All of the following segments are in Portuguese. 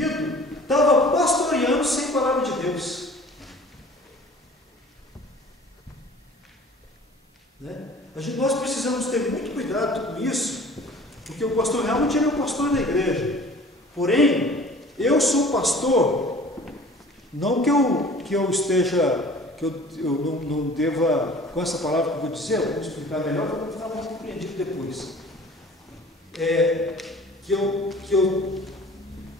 estava pastoreando sem a palavra de Deus. Né? Nós precisamos ter muito cuidado com isso, porque o pastor realmente ele é o pastor da igreja. Porém, eu sou pastor, não que eu esteja, que eu não deva, com essa palavra que eu vou dizer, eu vou explicar melhor para não ficar mais compreendido depois.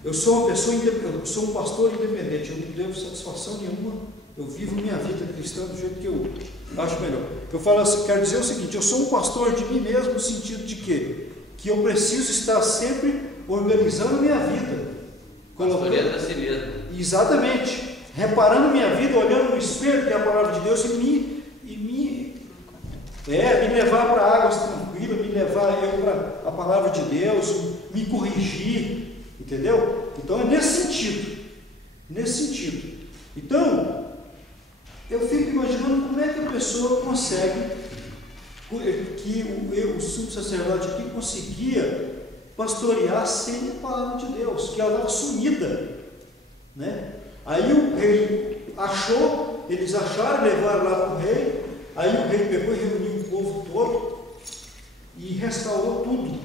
Eu sou uma pessoa independente, eu sou um pastor independente, eu não devo satisfação nenhuma, eu vivo minha vida cristã do jeito que eu acho melhor. Eu falo assim, quero dizer o seguinte, eu sou um pastor de mim mesmo no sentido de quê? Que eu preciso estar sempre organizando minha vida. Pastoreando a si mesmo. Exatamente. Reparando minha vida, olhando no espelho, que é a palavra de Deus, e me levar para águas tranquilas, me levar para a palavra de Deus, me corrigir, entendeu? Então é nesse sentido. Então, eu fico imaginando como é que a pessoa consegue, que o sumo sacerdote aqui conseguia pastorear sem a palavra de Deus, que ela estava sumida, né? Aí o rei achou, eles acharam, levaram lá para o rei, aí o rei pegou e reuniu o povo todo e restaurou tudo.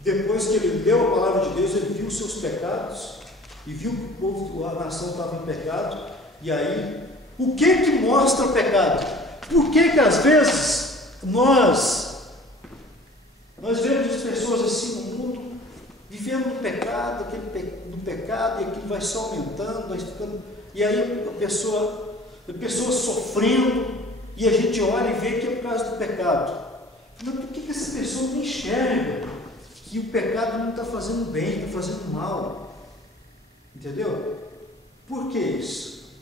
Depois que ele deu a palavra de Deus, ele viu os seus pecados e viu que o povo, a nação estava em pecado. E aí, o que mostra o pecado? Por que às vezes nós vemos as pessoas assim no mundo, vivendo no pecado, e aquilo vai só aumentando, vai ficando, e aí a pessoa sofrendo, e a gente olha e vê que é por causa do pecado. Mas por que essa pessoa não enxerga que o pecado não está fazendo bem, está fazendo mal? Entendeu? Por que isso?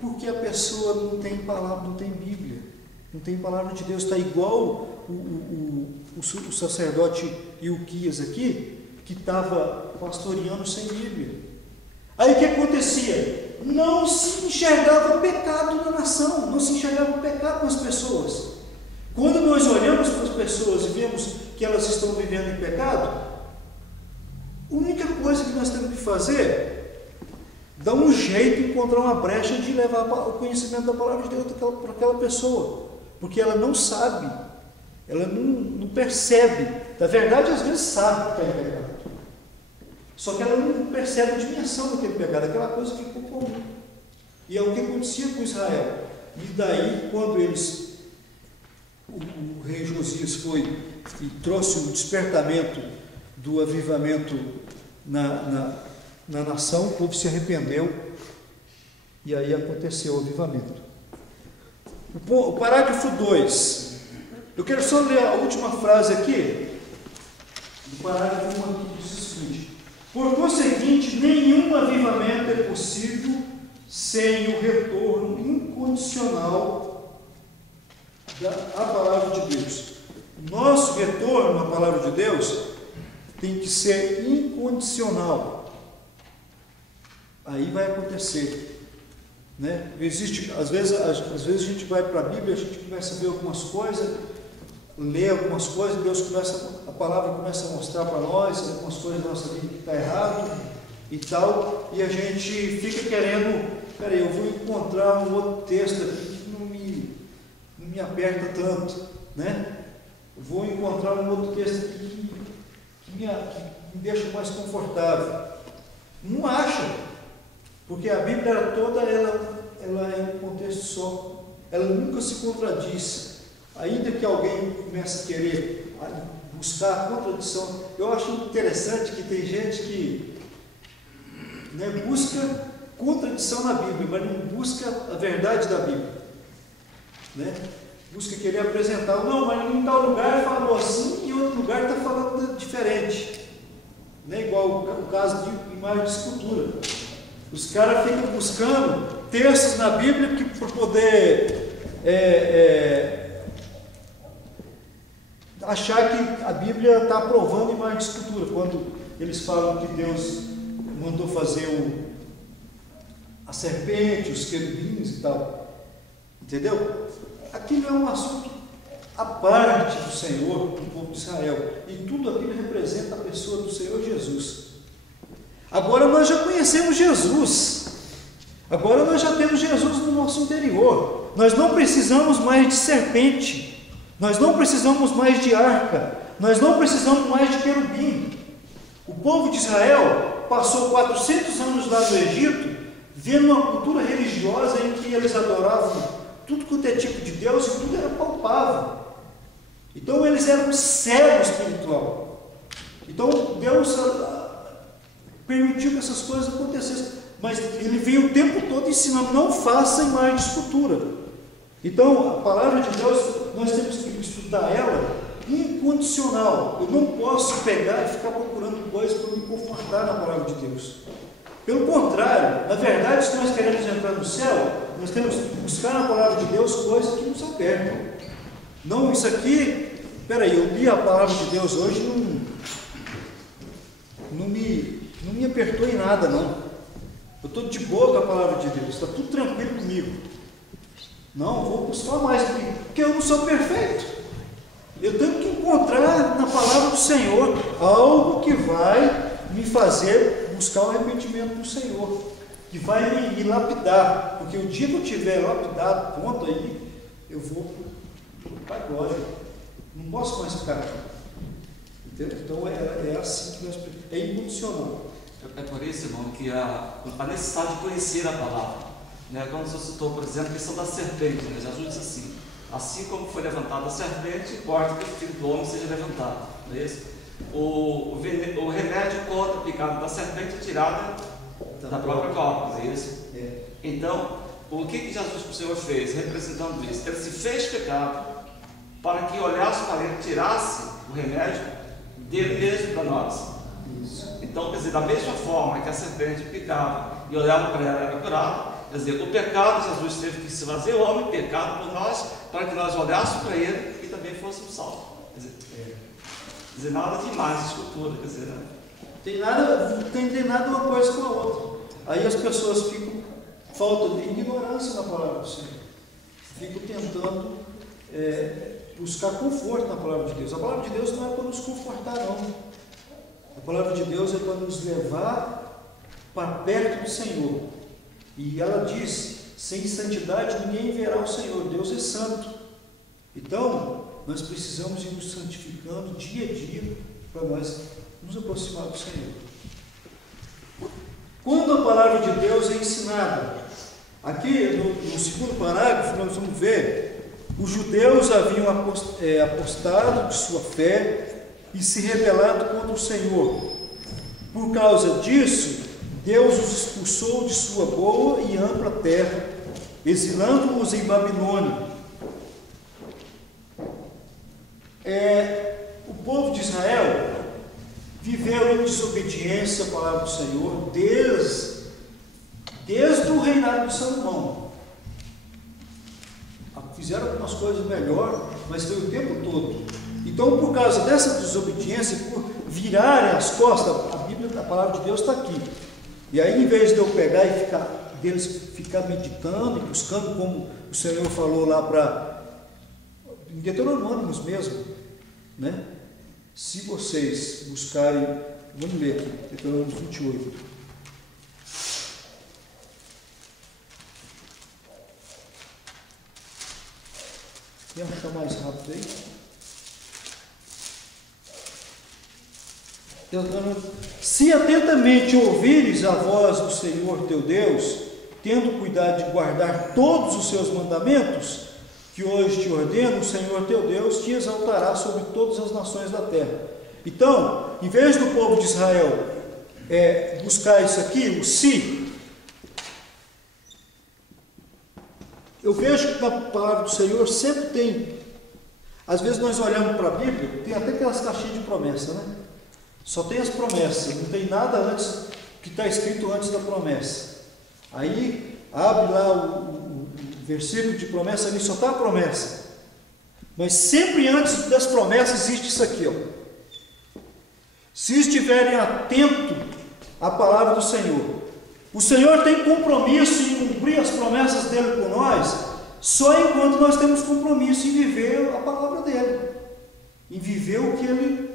Porque a pessoa não tem palavra, não tem Bíblia, não tem palavra de Deus, está igual o sacerdote Ilquias aqui, que estava pastoreando sem Bíblia. Aí o que acontecia? Não se enxergava o pecado na nação, não se enxergava o pecado nas pessoas. Quando nós olhamos para as pessoas e vemos que elas estão vivendo em pecado, a única coisa que nós temos que fazer é dar um jeito de encontrar uma brecha de levar o conhecimento da palavra de Deus para aquela pessoa, porque ela não sabe, ela não percebe. Na verdade, às vezes sabe que está em pecado, só que ela não percebe a dimensão daquele pecado, aquela coisa ficou comum. E é o que acontecia com Israel. E daí, quando o rei Josias foi e trouxe o despertamento do avivamento na nação, o povo se arrependeu, e aí aconteceu o avivamento. O parágrafo 2, eu quero só ler a última frase aqui, do parágrafo 1 aqui, diz o seguinte: por conseguinte, nenhum avivamento é possível sem o retorno incondicional à palavra de Deus. Nosso retorno à palavra de Deus tem que ser incondicional. Aí vai acontecer, né? Às vezes a gente vai para a Bíblia, a gente começa a ver algumas coisas, ler algumas coisas, a palavra começa a mostrar para nós algumas coisas da nossa vida que está errado e tal, e a gente fica querendo, peraí, eu vou encontrar um outro texto aqui que não me aperta tanto, né? Eu vou encontrar um outro texto aqui que me deixa mais confortável. Não acha, porque a Bíblia toda ela é um contexto só, ela nunca se contradiz. Ainda que alguém comece a querer buscar a contradição, eu acho interessante que tem gente que busca contradição na Bíblia, mas não busca a verdade da Bíblia, né? Busca querer apresentar, não, mas em tal lugar falou assim e em outro lugar está falando diferente, né? Igual o caso de imagem de escultura. Os caras ficam buscando textos na Bíblia para poder achar que a Bíblia está aprovando imagem de escultura, quando eles falam que Deus mandou fazer a serpente, os querubins e tal, entendeu? Aquilo é um assunto à parte do Senhor, do povo de Israel, e tudo aquilo representa a pessoa do Senhor Jesus. Agora nós já conhecemos Jesus. Agora nós já temos Jesus no nosso interior. Nós não precisamos mais de serpente. Nós não precisamos mais de arca. Nós não precisamos mais de querubim. O povo de Israel passou 400 anos lá no Egito, vendo uma cultura religiosa em que eles adoravam tudo quanto é tipo de Deus e tudo era palpável. Então eles eram cego espiritual. Então Deus permitiu que essas coisas acontecessem. Mas Ele veio o tempo todo ensinando: não faça imagem de escultura. Então a palavra de Deus, nós temos que estudar ela incondicional. Eu não posso pegar e ficar procurando coisas para me confortar na palavra de Deus. Pelo contrário, na verdade, se nós queremos entrar no céu, nós temos que buscar na palavra de Deus coisas que nos apertam. Não, isso aqui, peraí, eu li a palavra de Deus hoje, não me apertou em nada, não. Eu estou de boa com a palavra de Deus, está tudo tranquilo comigo. Não, vou buscar mais, porque eu não sou perfeito. Eu tenho que encontrar na palavra do Senhor algo que vai me fazer buscar o arrependimento do Senhor, que vai me lapidar, porque o dia que eu tiver lapidado, ponto aí, eu vou para a glória. Não posso mais ficar aqui. Entendeu? Então é assim que nós precisamos. É incondicional. É por isso, irmão, que a necessidade de conhecer a palavra, né? Quando o senhor citou, por exemplo, a questão da serpente, né? Jesus disse assim como foi levantada a serpente, importa que o Filho do Homem seja levantado, não é isso? O remédio contra a picada da serpente é tirado da própria cobra, não é isso? É. Então, o que Jesus, o Senhor, fez, representando isso? Ele se fez pecado para que olhasse para ele, tirasse o remédio dele mesmo para nós. Isso. Então, quer dizer, da mesma forma que a serpente picava e olhava para ela, era curado. Quer dizer, o pecado, Jesus teve que se fazer homem, pecado por nós, para que nós olhássemos para ele e também fôssemos salvos. Quer dizer, nada demais de escultura, quer dizer, né? Tem nada uma coisa com a outra. Aí as pessoas faltam de ignorância na palavra do Senhor. Ficam tentando buscar conforto na palavra de Deus. A palavra de Deus não é para nos confortar, não. A palavra de Deus é para nos levar para perto do Senhor. E ela diz: sem santidade ninguém verá o Senhor. Deus é santo. Então, nós precisamos ir nos santificando dia a dia para nós nos aproximar do Senhor. Quando a palavra de Deus é ensinada, aqui no segundo parágrafo nós vamos ver: os judeus haviam apostado de sua fé e se rebelado contra o Senhor. Por causa disso, Deus os expulsou de sua boa e ampla terra, exilando-os em Babilônia. O povo de Israel viveu em desobediência à palavra do Senhor desde o reinado de Salomão. Fizeram algumas coisas melhor, mas foi o tempo todo. Então, por causa dessa desobediência, por virarem as costas, a palavra de Deus está aqui. E aí, em vez de eu pegar e deles ficar meditando e buscando, como o Senhor falou lá em Deuteronômio mesmo, né? Se vocês buscarem, vamos ler aqui, Deuteronômio 28. Quer achar mais rápido aí? Se atentamente ouvires a voz do Senhor teu Deus, tendo cuidado de guardar todos os seus mandamentos, que hoje te ordeno, o Senhor teu Deus te exaltará sobre todas as nações da terra. Então, em vez do povo de Israel buscar isso aqui, o se, eu vejo que na palavra do Senhor sempre tem, às vezes nós olhamos para a Bíblia, tem até aquelas caixinhas de promessa, né? Só tem as promessas, não tem nada antes que está escrito antes da promessa. Aí abre lá o versículo de promessa, ali só está a promessa. Mas sempre antes das promessas existe isso aqui, ó. Se estiverem atentos à palavra do Senhor, o Senhor tem compromisso em cumprir as promessas dele com nós, só enquanto nós temos compromisso em viver a palavra dele, em viver o que ele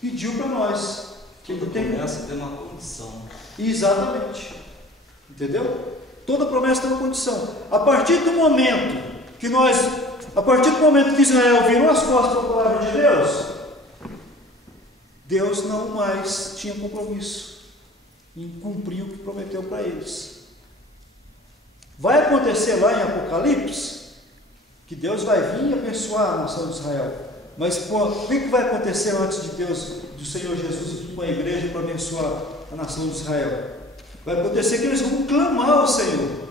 pediu para nós. Que promessa tem uma condição. Exatamente. Entendeu? Toda promessa tem uma condição. A partir do momento que Israel virou as costas para a palavra de Deus, Deus não mais tinha compromisso em cumprir o que prometeu para eles. Vai acontecer lá em Apocalipse que Deus vai vir e abençoar a nação de Israel. Mas o que vai acontecer antes de Deus, do Senhor Jesus aqui com a igreja para abençoar a nação de Israel? Vai acontecer que eles vão clamar ao Senhor.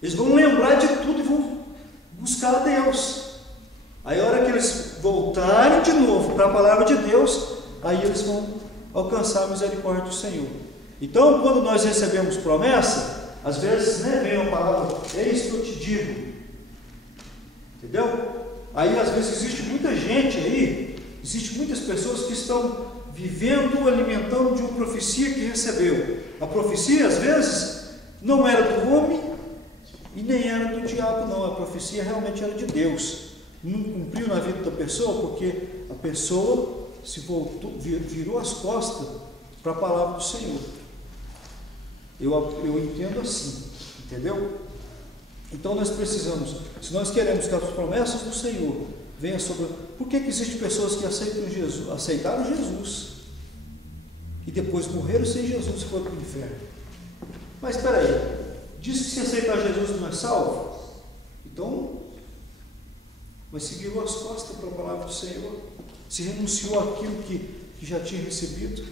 Eles vão lembrar de tudo e vão buscar a Deus. Aí a hora que eles voltarem de novo para a palavra de Deus, aí eles vão alcançar a misericórdia do Senhor. Então, quando nós recebemos promessa, às vezes vem uma palavra, é isso que eu te digo. Entendeu? Aí às vezes existe muita gente aí, existe muitas pessoas que estão vivendo, alimentando de uma profecia que recebeu. A profecia às vezes não era do homem e nem era do diabo, não. A profecia realmente era de Deus. Não cumpriu na vida da pessoa porque a pessoa se voltou, virou as costas para a palavra do Senhor. Eu entendo assim, entendeu? Então nós precisamos, se nós queremos que as promessas do Senhor venham sobre... Por que existem pessoas que aceitaram Jesus e depois morreram sem Jesus e foram para o inferno? Mas espera aí, diz que se aceitar Jesus não é salvo? Então, mas se virou as costas para a palavra do Senhor, se renunciou àquilo que já tinha recebido,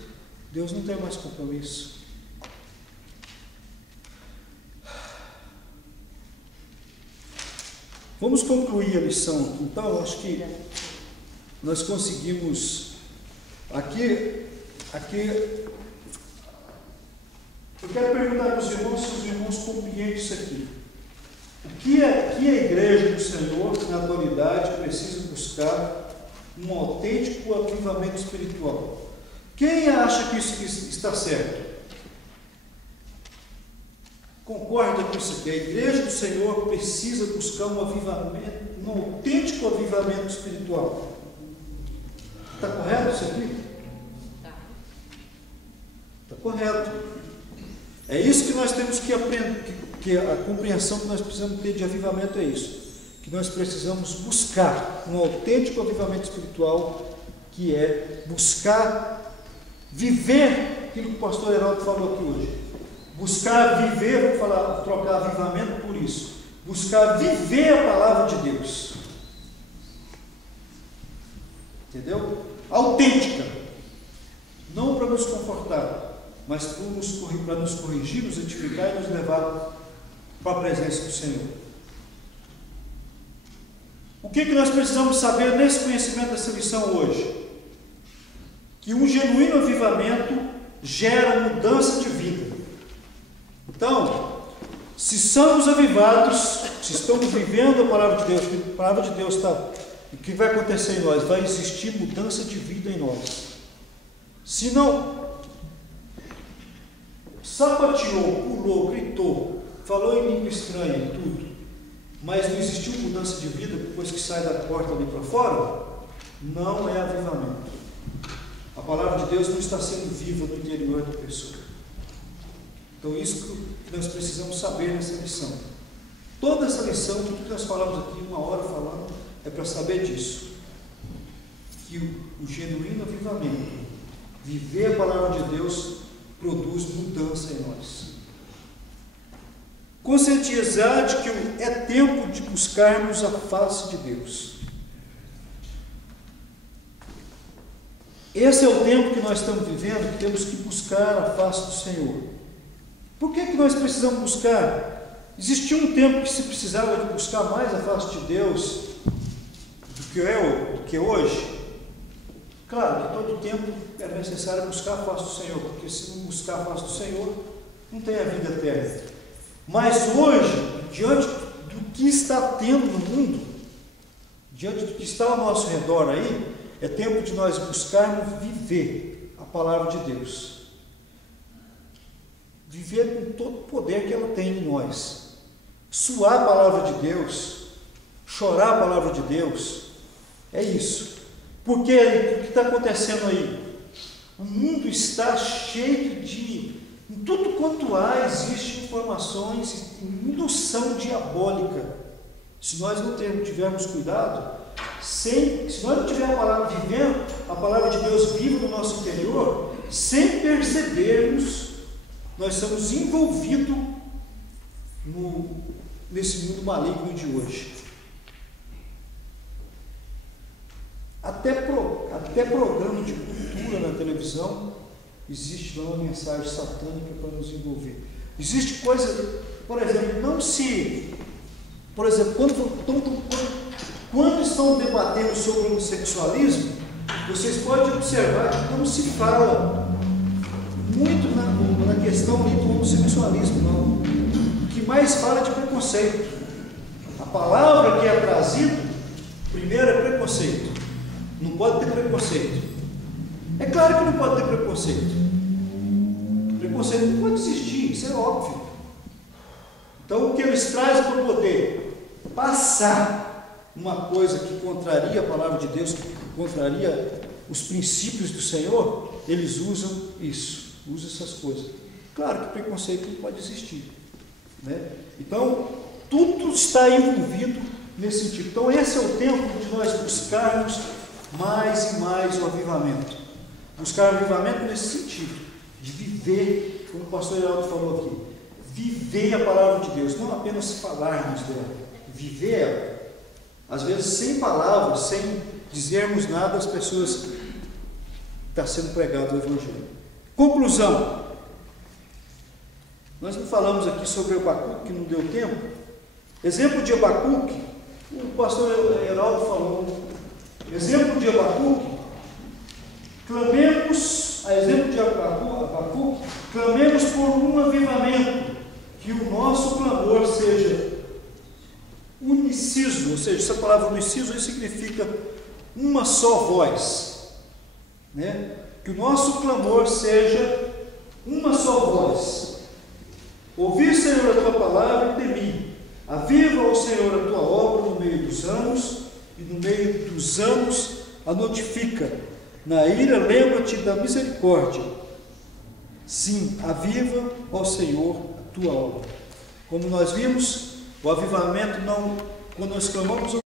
Deus não tem mais compromisso. Vamos concluir a lição aqui. Então, acho que nós conseguimos aqui eu quero perguntar para os irmãos se os irmãos compreendem isso aqui. O que a igreja do Senhor, na atualidade, precisa buscar um autêntico avivamento espiritual? Quem acha que isso está certo? Concorda com isso aqui? A igreja do Senhor precisa buscar um avivamento, um autêntico avivamento espiritual. Está correto isso aqui? Está correto. É isso que nós temos que aprender, que a compreensão que nós precisamos ter de avivamento é isso. Que nós precisamos buscar um autêntico avivamento espiritual, que é buscar viver aquilo que o pastor Heraldo falou aqui hoje. Buscar viver, vamos trocar avivamento por isso. Buscar viver a palavra de Deus. Entendeu? Autêntica. Não para nos confortar, mas para nos corrigir, nos edificar e nos levar para a presença do Senhor. O que nós precisamos saber nesse conhecimento dessa lição hoje? Que um genuíno avivamento gera mudança de vida. Então, se somos avivados, se estamos vivendo a palavra de Deus, que a palavra de Deus está, o que vai acontecer em nós? Vai existir mudança de vida em nós. Se não sapateou, pulou, gritou, falou em língua estranha e tudo, mas não existiu mudança de vida depois que sai da porta ali para fora, não é avivamento. A palavra de Deus não está sendo viva no interior da pessoa. Então, isso que nós precisamos saber nessa lição. Toda essa lição, tudo que nós falamos aqui, 1 hora falando, é para saber disso. Que o genuíno avivamento, viver a palavra de Deus, produz mudança em nós. Conscientizar de que é tempo de buscarmos a face de Deus. Esse é o tempo que nós estamos vivendo, que temos que buscar a face do Senhor. Por que nós precisamos buscar? Existia um tempo que se precisava de buscar mais a face de Deus do que hoje? Claro que todo tempo é necessário buscar a face do Senhor, porque se não buscar a face do Senhor, não tem a vida eterna. Mas hoje, diante do que está tendo no mundo, diante do que está ao nosso redor aí, é tempo de nós buscarmos viver a palavra de Deus. Viver com todo o poder que ela tem em nós. Suar a palavra de Deus, chorar a palavra de Deus, é isso. Porque o que está acontecendo aí? O mundo está cheio de... Em tudo quanto há, existem informações e indução diabólica. Se nós não tivermos cuidado, se nós não tivermos a palavra vivendo, a palavra de Deus viva no nosso interior, sem percebermos, nós estamos envolvidos nesse mundo maligno de hoje. Até programa de cultura na televisão, existe lá uma mensagem satânica para nos envolver. Existe coisa, por exemplo, quando estão debatendo sobre o homossexualismo, vocês podem observar que não se fala muito na questão do homossexualismo, não. O que mais fala é de preconceito. A palavra que é trazida, primeiro é preconceito. Não pode ter preconceito. É claro que não pode ter preconceito. Preconceito não pode existir, isso é óbvio. Então, o que eles trazem para poder passar uma coisa que contraria a palavra de Deus, que contraria os princípios do Senhor, eles usam isso, usam essas coisas. Claro que preconceito não pode existir, né? Então, tudo está envolvido nesse sentido. Então, esse é o tempo de nós buscarmos mais e mais o avivamento. Buscar o avivamento nesse sentido, de viver, como o pastor Heraldo falou aqui, viver a palavra de Deus, não apenas falarmos dela, viver ela. Às vezes, sem palavras, sem dizermos nada, as pessoas estão sendo pregado o Evangelho. Conclusão. Nós não falamos aqui sobre Abacuque, que não deu tempo. Exemplo de Abacuque, o pastor Heraldo falou. Exemplo de Abacuque, clamemos por um avivamento, que o nosso clamor seja uniciso, ou seja, essa palavra uniciso aí significa uma só voz, né? Que o nosso clamor seja uma só voz. Ouvi, Senhor, a tua palavra e temi. Aviva, ó Senhor, a tua obra no meio dos anos, e no meio dos anos a notifica. Na ira lembra-te da misericórdia. Sim, aviva, ó Senhor, a tua obra. Como nós vimos, o avivamento não, quando nós clamamos